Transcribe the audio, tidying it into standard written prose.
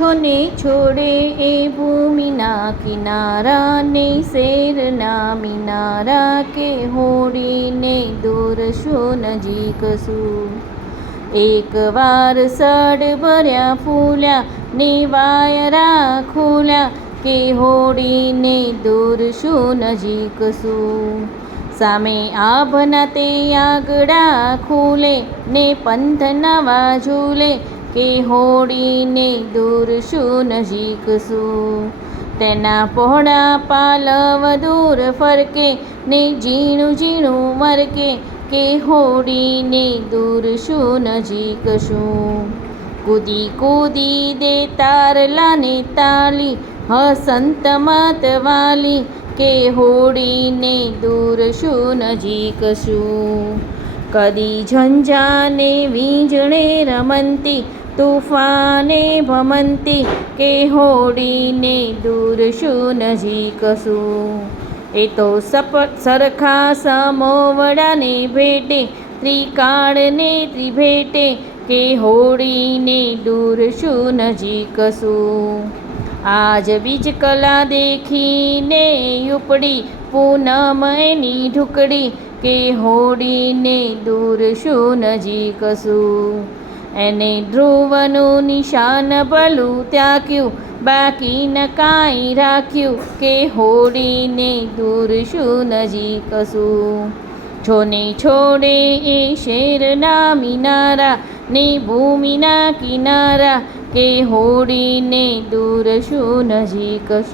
છોને છોડે એ ભૂમિના કિનારા ને શેરના મિનારા કે હોડીને દૂર શું નજીક શું. એકવાર સડ ભર્યા ફૂલ્યા ને વાયરા ખુલ્યા કે હોડીને દૂર શું નજીક શું. સામે આભના તે આગડા ખુલે ને પંથ નવા ઝૂલે કે હોડીને દૂર શું નજીક શું. તેના પહોળા પાલવ દૂર ફરકે ને ઝીણું ઝીણું મરકે કે હોડીને દૂર શું નજીક શું. કૂદી કૂદી દે તારલાને તાલી હસંત મતવાલી કે હોડીને દૂર શું નજીક શું. કદી ઝંઝાને વીંજણે રમંતી તુફાને ભમંતી કે હોડીને દૂર શું નજીક શું. એ તો સરખા સમોવડાને ભેટે ત્રિકાળને ત્રિભેટે કે હોડીને દૂર શું નજીક શું. આજ બીજ કલા દેખીને ઉપડી પૂનમ એની ઢુકડી કે હોડીને દૂર શું નજીક શું. એને ધ્રુવનું નિશાન ભલું ત્યાક્યું બાકી ન કાંઈ રાખ્યું કે હોડીને દૂર શું નજીક શું. છોને છોડે એ શેરના મિનારા ને ભૂમિના કિનારા કે હોડીને દૂર શું નજીક શું.